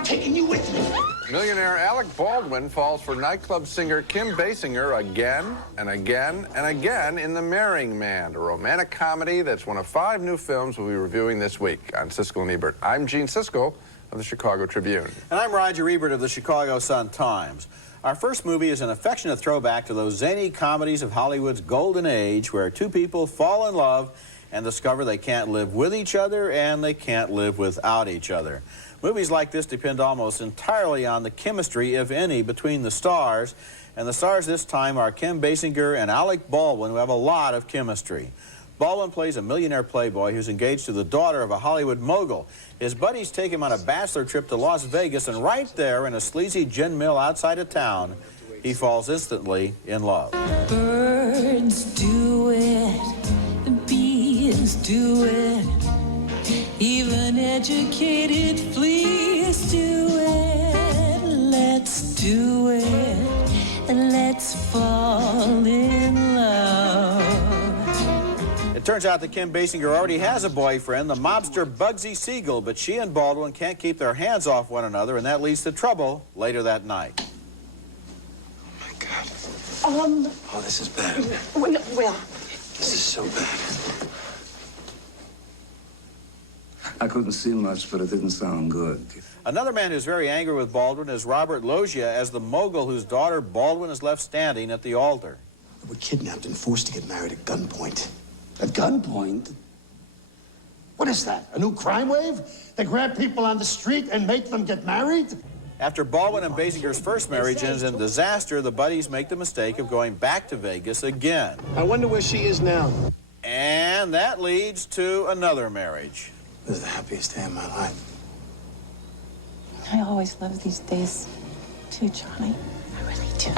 I'm taking you with me. Millionaire Alec Baldwin falls for nightclub singer Kim Basinger again and again and again in The Marrying Man, a romantic comedy that's one of 5 new films we'll be reviewing this week on Siskel and Ebert. I'm Gene Siskel of the Chicago Tribune. And I'm Roger Ebert of the Chicago Sun-Times. Our first movie is an affectionate throwback to those zany comedies of Hollywood's golden age where 2 people fall in love and discover they can't live with each other and they can't live without each other. Movies like this depend almost entirely on the chemistry, if any, between the stars. And the stars this time are Kim Basinger and Alec Baldwin, who have a lot of chemistry. Baldwin plays a millionaire playboy who's engaged to the daughter of a Hollywood mogul. His buddies take him on a bachelor trip to Las Vegas, and right there in a sleazy gin mill outside of town, he falls instantly in love. Birds do it, bees do it, even educated fleas do it. Let's do it, let's fall in love. It turns out that Kim Basinger already has a boyfriend, the mobster Bugsy Siegel, but she and Baldwin can't keep their hands off one another, and that leads to trouble later that night. Oh, my God. Oh, this is bad. Well, This is so bad. I couldn't see much, but it didn't sound good. Another man who's very angry with Baldwin is Robert Loggia as the mogul whose daughter Baldwin is left standing at the altar. We're kidnapped and forced to get married at gunpoint. At gunpoint? What is that, a new crime wave? They grab people on the street and make them get married? After Baldwin and Basinger's first marriage ends in disaster, the buddies make the mistake of going back to Vegas again. I wonder where she is now. And that leads to another marriage. This is the happiest day of my life. I always love these days, too, Johnny. I really do.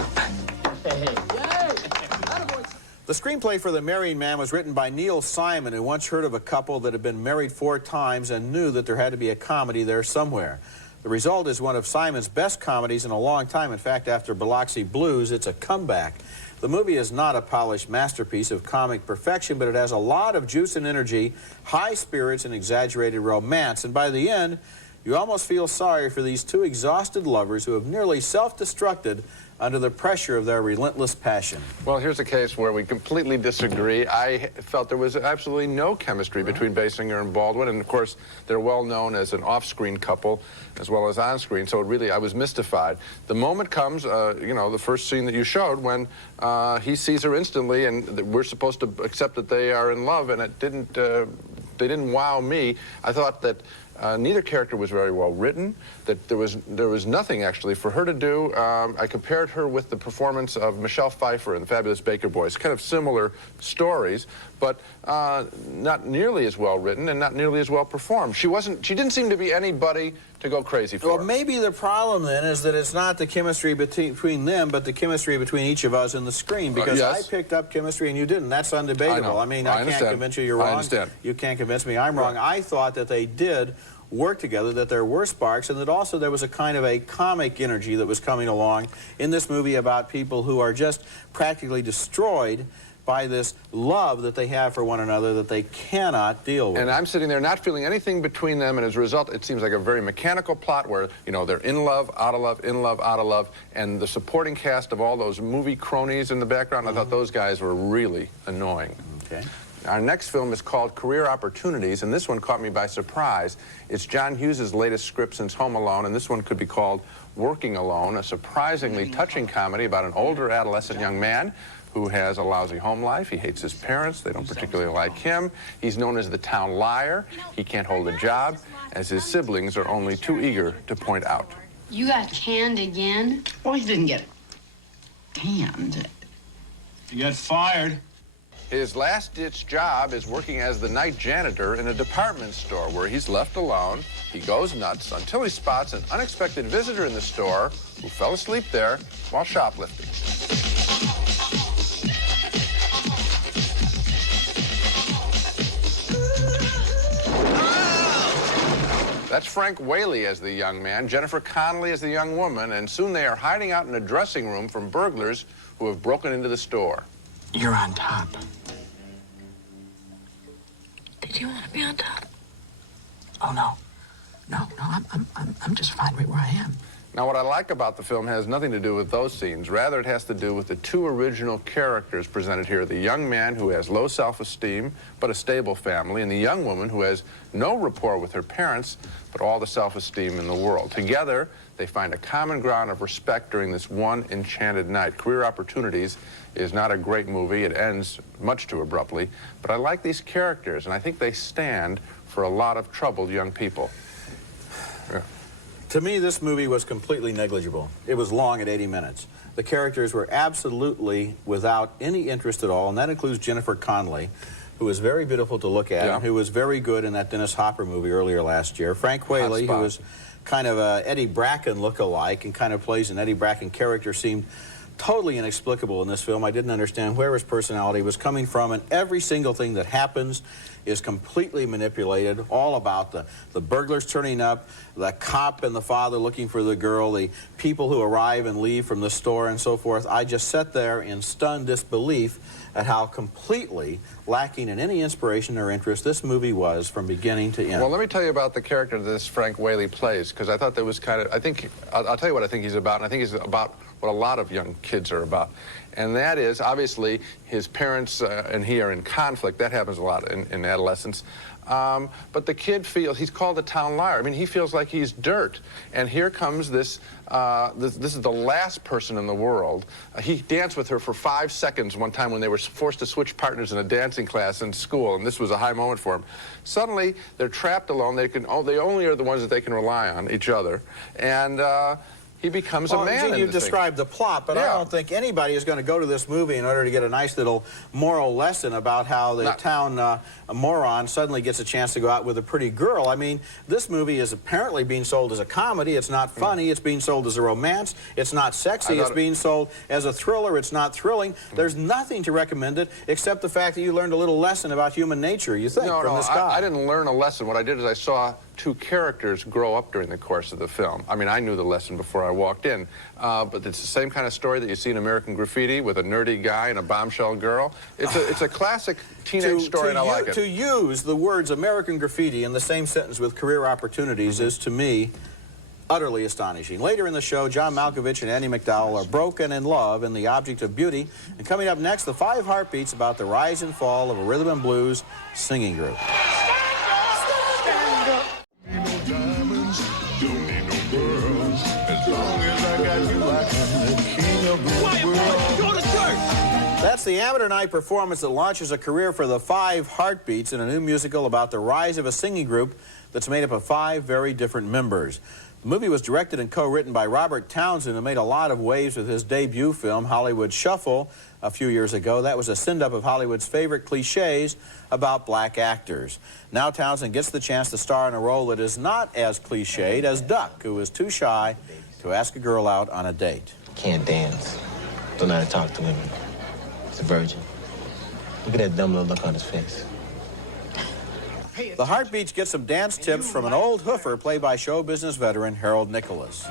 The screenplay for The Marrying Man was written by Neil Simon, who once heard of a couple that had been married 4 times and knew that there had to be a comedy there somewhere. The result is one of Simon's best comedies in a long time. In fact, after Biloxi Blues, it's a comeback. The movie is not a polished masterpiece of comic perfection, but it has a lot of juice and energy, high spirits, and exaggerated romance. And by the end, you almost feel sorry for these 2 exhausted lovers who have nearly self-destructed under the pressure of their relentless passion. Well, here's a case where we completely disagree. I felt there was absolutely no chemistry between Basinger and Baldwin, and of course, they're well known as an off-screen couple as well as on-screen, so really, I was mystified. The moment comes, you know, the first scene that you showed when he sees her instantly, and we're supposed to accept that they are in love, and it didn't, they didn't wow me. I thought that neither character was very well written, that there was nothing actually for her to do. I compared her with the performance of Michelle Pfeiffer in The Fabulous Baker Boys, kind of similar stories, but not nearly as well written and not nearly as well performed. She didn't seem to be anybody to go crazy for. Well, maybe the problem then is that it's not the chemistry between them, but the chemistry between each of us in the screen, because yes. I picked up chemistry and you didn't. That's undebatable. I mean, I can't convince you you're wrong. I understand. You can't convince me I'm wrong. I thought that they did work together, that there were sparks, and that also there was a kind of a comic energy that was coming along in this movie about people who are just practically destroyed by this love that they have for one another that they cannot deal with. And I'm sitting there not feeling anything between them, and as a result, it seems like a very mechanical plot where, you know, they're in love, out of love, in love, out of love, and the supporting cast of all those movie cronies in the background, I thought those guys were really annoying. Okay. Our next film is called Career Opportunities, and this one caught me by surprise. It's John Hughes' latest script since Home Alone, and this one could be called Working Alone, a surprisingly touching comedy about an older adolescent young man who has a lousy home life. He hates his parents. They don't particularly like him. He's known as the town liar. He can't hold a job, as his siblings are only too eager to point out. You got canned again? well, he didn't get canned. You got fired. His last-ditch job is working as the night janitor in a department store where he's left alone. He goes nuts until he spots an unexpected visitor in the store who fell asleep there while shoplifting. That's Frank Whaley as the young man, Jennifer Connelly as the young woman, and soon they are hiding out in a dressing room from burglars who have broken into the store. You're on top. Did you want to be on top? Oh, no. No, I'm just fine right where I am. Now, what I like about the film has nothing to do with those scenes. Rather, it has to do with the two original characters presented here. The young man who has low self-esteem, but a stable family, and the young woman who has no rapport with her parents, but all the self-esteem in the world. Together, they find a common ground of respect during this one enchanted night. Career Opportunities is not a great movie. It ends much too abruptly. But I like these characters, and I think they stand for a lot of troubled young people. Yeah. To me, this movie was completely negligible. It was long at 80 minutes. The characters were absolutely without any interest at all, and that includes Jennifer Connelly, who was very beautiful to look at, and who was very good in that Dennis Hopper movie earlier last year. Frank Whaley, who was kind of a Eddie Bracken look-alike and kind of plays an Eddie Bracken character, seemed totally inexplicable in this film. I didn't understand where his personality was coming from, and every single thing that happens is completely manipulated, all about the burglars turning up, the cop and the father looking for the girl, the people who arrive and leave from the store and so forth. I just sat there in stunned disbelief at how completely lacking in any inspiration or interest this movie was from beginning to end. Well, let me tell you about the character that this Frank Whaley plays, because I thought that was kind of, I'll tell you what I think he's about, and I think he's about what a lot of young kids are about. And that is, obviously, his parents and he are in conflict. That happens a lot in adolescence. But the kid feels, he's called a town liar. I mean, he feels like he's dirt. And here comes this, this is the last person in the world. He danced with her for 5 seconds one time when they were forced to switch partners in a dancing class in school, and this was a high moment for him. Suddenly, they're trapped alone. They only are the ones that they can rely on, each other. And he becomes a man. Gene, you've described the plot, but I don't think anybody is going to go to this movie in order to get a nice little moral lesson about how the town moron suddenly gets a chance to go out with a pretty girl. I mean, this movie is apparently being sold as a comedy. It's not funny. It's being sold as a romance. It's not sexy. It's being sold as a thriller. It's not thrilling. There's nothing to recommend it except the fact that you learned a little lesson about human nature, you think, from this guy. I didn't learn a lesson. What I did is I saw two characters grow up during the course of the film. I mean, I knew the lesson before I walked in, but it's the same kind of story that you see in American Graffiti with a nerdy guy and a bombshell girl. It's a classic teenage story, and I like it. To use the words American Graffiti in the same sentence with Career Opportunities is, to me, utterly astonishing. Later in the show, John Malkovich and Andie MacDowell are broken in love in The Object of Beauty. And coming up next, the 5 heartbeats about the rise and fall of a rhythm and blues singing group. That's the amateur night performance that launches a career for the 5 heartbeats in a new musical about the rise of a singing group that's made up of 5 very different members. The movie was directed and co-written by Robert Townsend, who made a lot of waves with his debut film, Hollywood Shuffle, a few years ago. That was a send-up of Hollywood's favorite cliches about black actors. Now Townsend gets the chance to star in a role that is not as cliched as Duck, who is too shy to ask a girl out on a date. Can't dance. Don't know how to talk to women. He's a virgin. Look at that dumb little look on his face. The Heartbeats get some dance tips from an old hoofer played by show business veteran Harold Nicholas.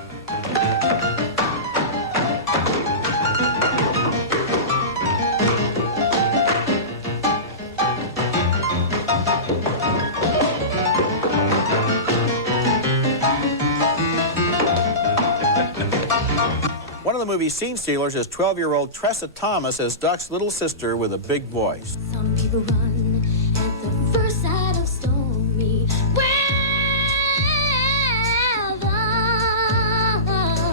One of the movie's scene stealers is 12-year-old Tressa Thomas as Duck's little sister with a big voice. Some people run at the first sight of stormy weather.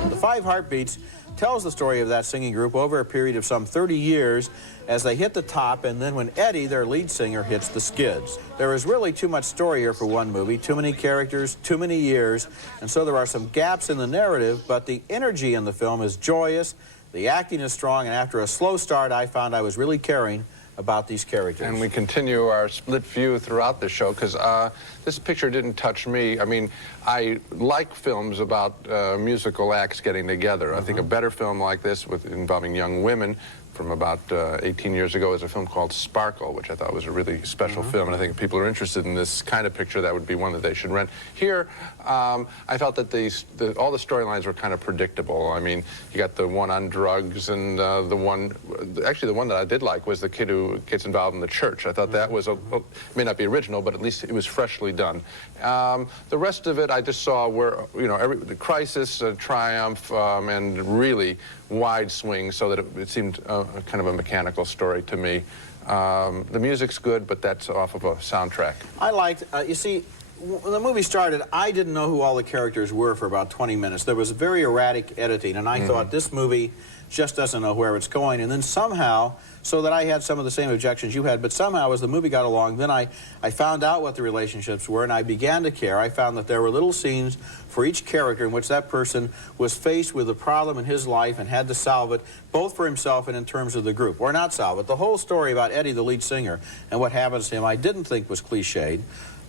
The 5 Heartbeats tells the story of that singing group over a period of some 30 years as they hit the top, and then when Eddie, their lead singer, hits the skids. There is really too much story here for one movie, too many characters, too many years, and so there are some gaps in the narrative, but the energy in the film is joyous, the acting is strong, and after a slow start, I found I was really caring about these characters. And we continue our split view throughout the show, because this picture didn't touch me. I mean, I like films about musical acts getting together. I think a better film like this involving young women from about 18 years ago is a film called Sparkle, which I thought was a really special film, and I think if people are interested in this kind of picture, that would be one that they should rent. Here, I felt that all the storylines were kind of predictable. I mean, you got the one on drugs, and actually the one that I did like was the kid who gets involved in the church. I thought that was, may not be original, but at least it was freshly done. The rest of it I just saw where, you know, the crisis, triumph, and really wide swings, so that it seemed kind of a mechanical story to me. The music's good, but that's off of a soundtrack. I liked, you see, when the movie started, I didn't know who all the characters were for about 20 minutes. There was very erratic editing, and I thought this movie just doesn't know where it's going. And then somehow, so that I had some of the same objections you had, but somehow as the movie got along, then I found out what the relationships were, and I began to care. I found that there were little scenes for each character in which that person was faced with a problem in his life and had to solve it, both for himself and in terms of the group, or not solve it. The whole story about Eddie, the lead singer, and what happens to him, I didn't think was cliched.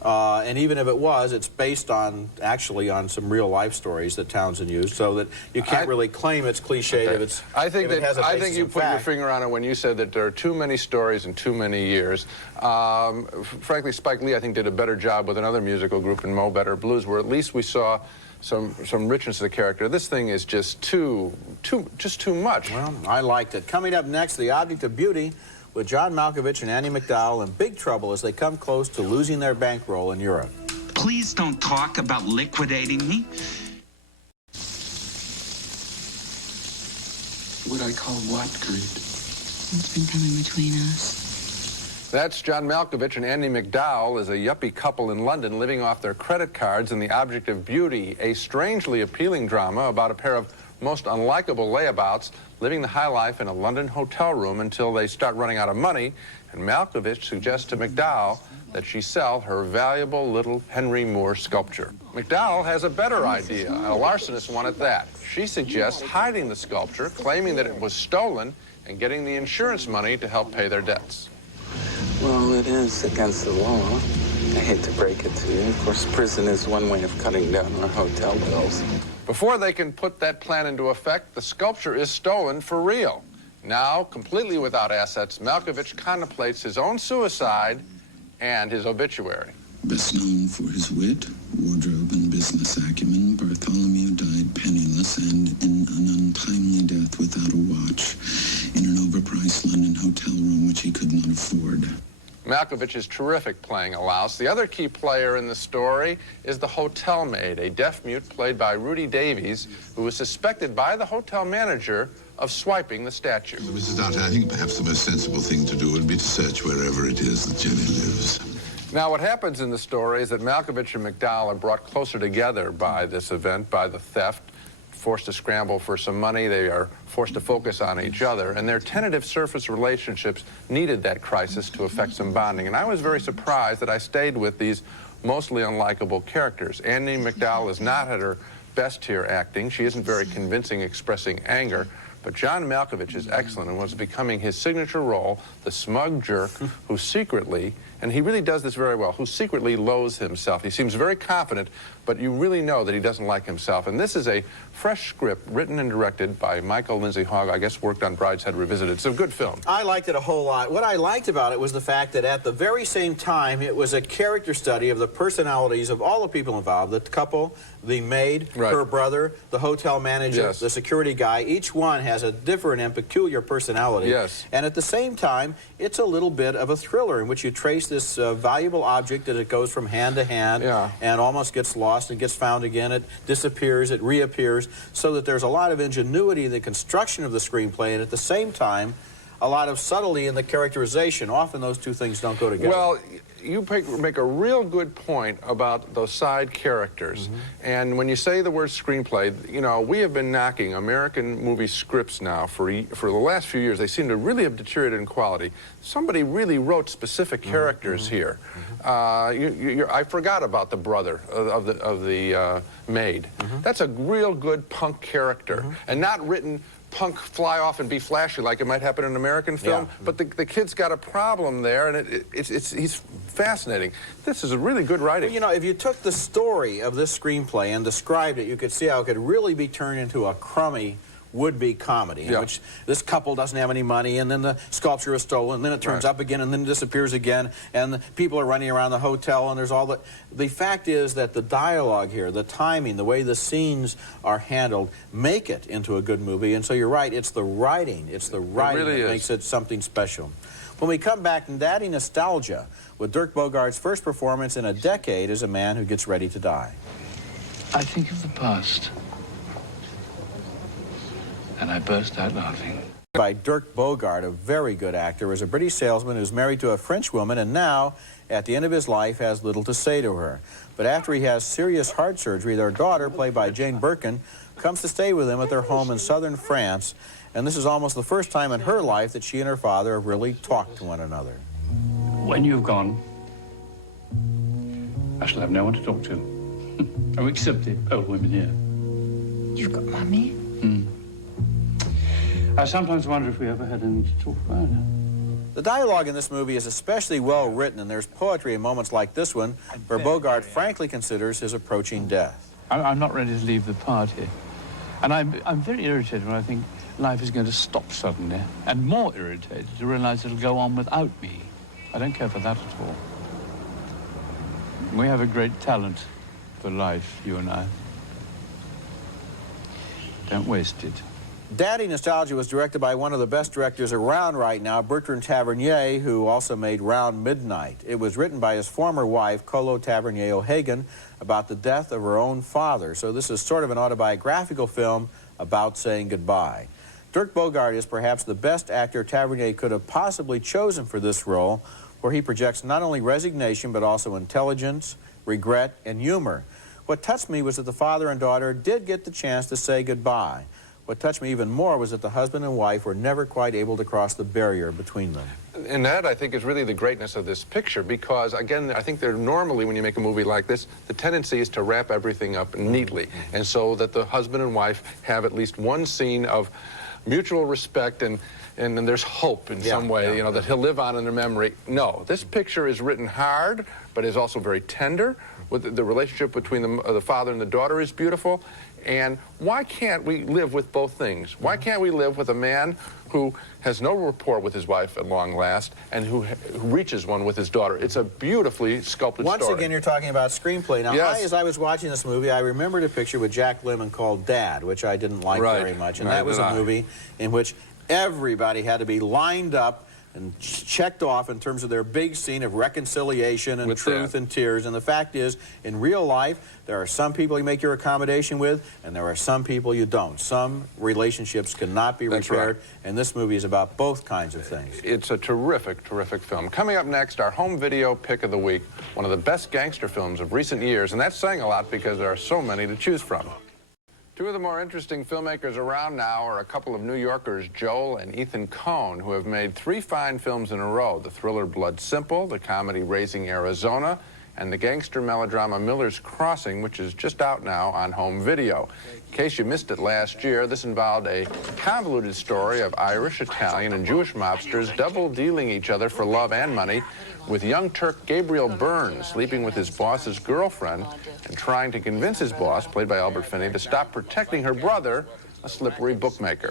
And even if it was, it's based on, actually, on some real life stories that Townsend used, so that you can't really claim it's cliched if it's. I think it has a I think you put your finger on it when you said that there are too many stories in too many years. Frankly, Spike Lee, I think, did a better job with another musical group in Mo Better Blues, where at least we saw some richness of the character. This thing is just too much. Well, I liked it. Coming up next, The Object of Beauty, with John Malkovich and Andie MacDowell in big trouble as they come close to losing their bankroll in Europe. Please don't talk about liquidating me. What I call what, Greed? What's been coming between us? That's John Malkovich and Andie MacDowell as a yuppie couple in London living off their credit cards in The Object of Beauty, a strangely appealing drama about a pair of most unlikable layabouts living the high life in a London hotel room until they start running out of money, and Malkovich suggests to MacDowell that she sell her valuable little Henry Moore sculpture. MacDowell has a better idea, a larcenist one at that. She suggests hiding the sculpture, claiming that it was stolen, and getting the insurance money to help pay their debts. Well, it is against the law. I hate to break it to you. Of course, prison is one way of cutting down our hotel bills. Before they can put that plan into effect, the sculpture is stolen for real. Now, completely without assets, Malkovich contemplates his own suicide and his obituary. Best known for his wit, wardrobe, and business acumen, Bartholomew died penniless and in an untimely death without a watch in an overpriced London hotel room which he could not afford. Malkovich is terrific playing a louse. The other key player in the story is the hotel maid, a deaf-mute played by Rudy Davies, who was suspected by the hotel manager of swiping the statue. Mrs. Darton, I think perhaps the most sensible thing to do would be to search wherever it is that Jenny lives. Now, what happens in the story is that Malkovich and MacDowell are brought closer together by this event, by the theft. Forced to scramble for some money, they are forced to focus on each other, and their tentative surface relationships needed that crisis to effect some bonding. And I was very surprised that I stayed with these mostly unlikable characters. Andie MacDowell is not at her best here acting. She isn't very convincing expressing anger, but John Malkovich is excellent and was becoming his signature role, the smug jerk who secretly, and he really does this very well, who secretly loathes himself. He seems very confident, but you really know that he doesn't like himself. And this is a fresh script written and directed by Michael Lindsay Hogg, I guess worked on Brideshead Revisited. It's a good film. I liked it a whole lot. What I liked about it was the fact that at the very same time, it was a character study of the personalities of all the people involved, the couple, the maid, her brother, the hotel manager, the security guy. Each one has a different and peculiar personality. Yes. And at the same time, it's a little bit of a thriller in which you trace this valuable object as it goes from hand to hand and almost gets lost and gets found again. It disappears, it reappears, so that there's a lot of ingenuity in the construction of the screenplay, and at the same time, a lot of subtlety in the characterization. Often those two things don't go together. Well, you make a real good point about those side characters. And when you say the word screenplay, you know, we have been knocking American movie scripts now for the last few years. They seem to really have deteriorated in quality. Somebody really wrote specific characters here. I forgot about the brother of the maid. That's a real good punk character, and not written punk fly off and be flashy like it might happen in an American film, but the kid's got a problem there, and he's fascinating. This is a really good writing. Well, you know, if you took the story of this screenplay and described it, you could see how it could really be turned into a crummy would-be comedy in which this couple doesn't have any money, and then the sculpture is stolen, and then it turns up again, and then it disappears again, and the people are running around the hotel, and there's all the fact is that the dialogue here, the timing, the way the scenes are handled, make it into a good movie. And so you're right, it's the writing that makes it something special. When we come back, Daddy Nostalgia with Dirk Bogart's first performance in a decade as a man who gets ready to die. I think of the past, and I burst out laughing. By Dirk Bogart, a very good actor, is a British salesman who's married to a French woman and now, at the end of his life, has little to say to her. But after he has serious heart surgery, their daughter, played by Jane Birkin, comes to stay with him at their home in southern France, and this is almost the first time in her life that she and her father have really talked to one another. When you've gone, I shall have no one to talk to. Oh, except the old women here. You've got Mummy? I sometimes wonder if we ever had anything to talk about. The dialogue in this movie is especially well written, and there's poetry in moments like this one, where Bogart frankly considers his approaching death. I'm not ready to leave the party. And I'm very irritated when I think life is going to stop suddenly, and more irritated to realize it'll go on without me. I don't care for that at all. We have a great talent for life, you and I. Don't waste it. Daddy Nostalgia was directed by one of the best directors around right now, Bertrand Tavernier, who also made Round Midnight. It was written by his former wife, Colo Tavernier O'Hagan, about the death of her own father. So this is sort of an autobiographical film about saying goodbye. Dirk Bogart is perhaps the best actor Tavernier could have possibly chosen for this role, where he projects not only resignation but also intelligence, regret, and humor. What touched me was that the father and daughter did get the chance to say goodbye. What touched me even more was that the husband and wife were never quite able to cross the barrier between them. And that, I think, is really the greatness of this picture, because, again, I think normally, when you make a movie like this, the tendency is to wrap everything up neatly, and so that the husband and wife have at least one scene of mutual respect, and then there's hope in some way, you know, that he'll live on in their memory. No, this picture is written hard, but is also very tender. With the relationship between the father and the daughter is beautiful. And why can't we live with both things? Why can't we live with a man who has no rapport with his wife at long last and who reaches one with his daughter? It's a beautifully sculpted story. Once again, you're talking about screenplay. Now, yes. as I was watching this movie, I remembered a picture with Jack Lemmon called Dad, which I didn't like very much. And that was a movie in which everybody had to be lined up and checked off in terms of their big scene of reconciliation and truth and tears. And the fact is, in real life, there are some people you make your accommodation with, and there are some people you don't. Some relationships cannot be repaired, and this movie is about both kinds of things. It's a terrific, terrific film. Coming up next, our home video pick of the week, one of the best gangster films of recent years, and that's saying a lot because there are so many to choose from. Two of the more interesting filmmakers around now are a couple of New Yorkers, Joel and Ethan Coen, who have made three fine films in a row: the thriller Blood Simple, the comedy Raising Arizona, and the gangster melodrama Miller's Crossing, which is just out now on home video. In case you missed it last year, this involved a convoluted story of Irish, Italian, and Jewish mobsters double-dealing each other for love and money, with young Turk Gabriel Byrne sleeping with his boss's girlfriend and trying to convince his boss, played by Albert Finney, to stop protecting her brother, a slippery bookmaker.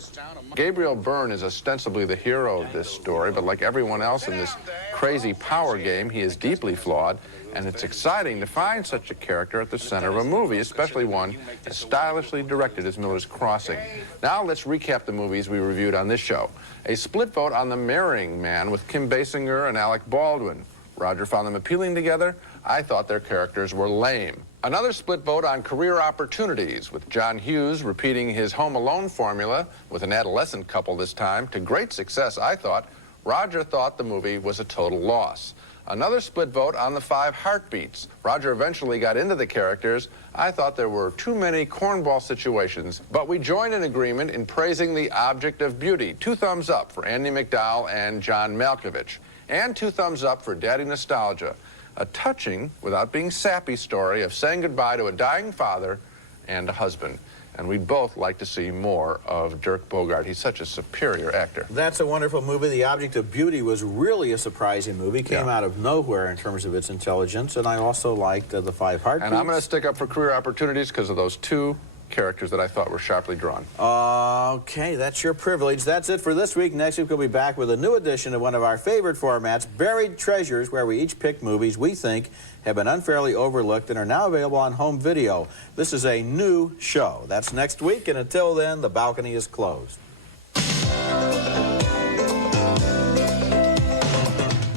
Gabriel Byrne is ostensibly the hero of this story, but like everyone else in this crazy power game, he is deeply flawed, and it's exciting to find such a character at the center of a movie, especially one as stylishly directed as Miller's Crossing. Now let's recap the movies we reviewed on this show. A split vote on The Marrying Man with Kim Basinger and Alec Baldwin. Roger found them appealing together. I thought their characters were lame. Another split vote on Career Opportunities, with John Hughes repeating his Home Alone formula with an adolescent couple this time to great success, I thought. Roger thought the movie was a total loss. Another split vote on The Five Heartbeats. Roger eventually got into the characters. I thought there were too many cornball situations, but we joined in agreement in praising The Object of Beauty. 2 thumbs up for Andy McDowell and John Malkovich. And 2 thumbs up for Daddy Nostalgia. A touching, without being sappy, story of saying goodbye to a dying father and a husband. And we'd both like to see more of Dirk Bogart. He's such a superior actor. That's a wonderful movie. The Object of Beauty was really a surprising movie. Came out of nowhere in terms of its intelligence. And I also liked The Five Heartbeats. And I'm going to stick up for Career Opportunities because of those 2 characters that I thought were sharply drawn. Okay, that's your privilege. That's it for this week. Next week we'll be back with a new edition of one of our favorite formats, Buried Treasures, where we each pick movies we think have been unfairly overlooked and are now available on home video. This is a new show. That's next week, and until then, the balcony is closed.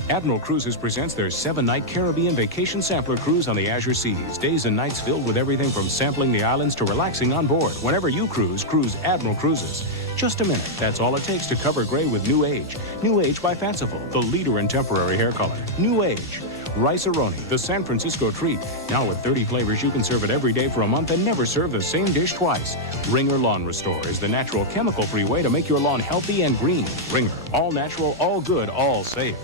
Admiral Cruises presents their 7-night Caribbean vacation sampler cruise on the Azure Seas. Days and nights filled with everything from sampling the islands to relaxing on board. Whenever you cruise, cruise Admiral Cruises. Just a minute. That's all it takes to cover gray with New Age. New Age by Fanciful, the leader in temporary hair color. New Age. Rice-A-Roni, the San Francisco treat. Now with 30 flavors, you can serve it every day for a month and never serve the same dish twice. Ringer Lawn Restore is the natural, chemical-free way to make your lawn healthy and green. Ringer. All natural, all good, all safe.